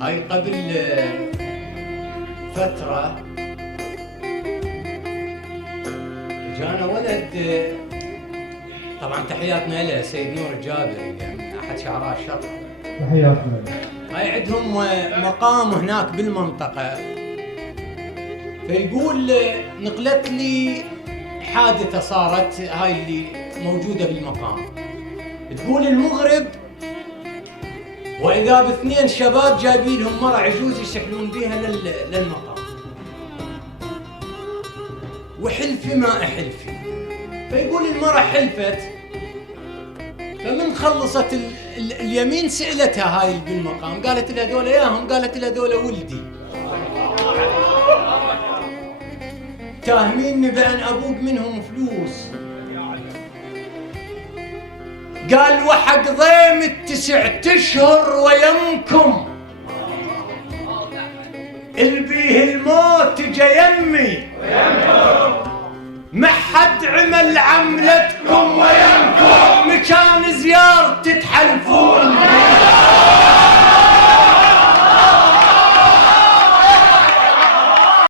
هاي قبل فترة جانا ولد، طبعا تحياتنا له سيد نور الجابري من أحد شعراء الشرق. تحياتنا. هاي عندهم مقام هناك بالمنطقة، فيقول نقلت لي حادثة صارت هاي اللي موجودة بالمقام. تقول المغرب وإذا باثنين شباب جايبين لهم مرة عجوز يشكلون بيها للمقام، وحلفي ما أحلفي. فيقول المرة حلفت، فمن خلصت اليمين سألتها هاي بالمقام، قالت لها دول ياهم، قالت لها دول ولدي، تاهميني بأن أبوك منهم فلوس. قال وحق ضيم 9 أشهر ويمكم البيه الموت جا يمي، ما حد عمل عملتكم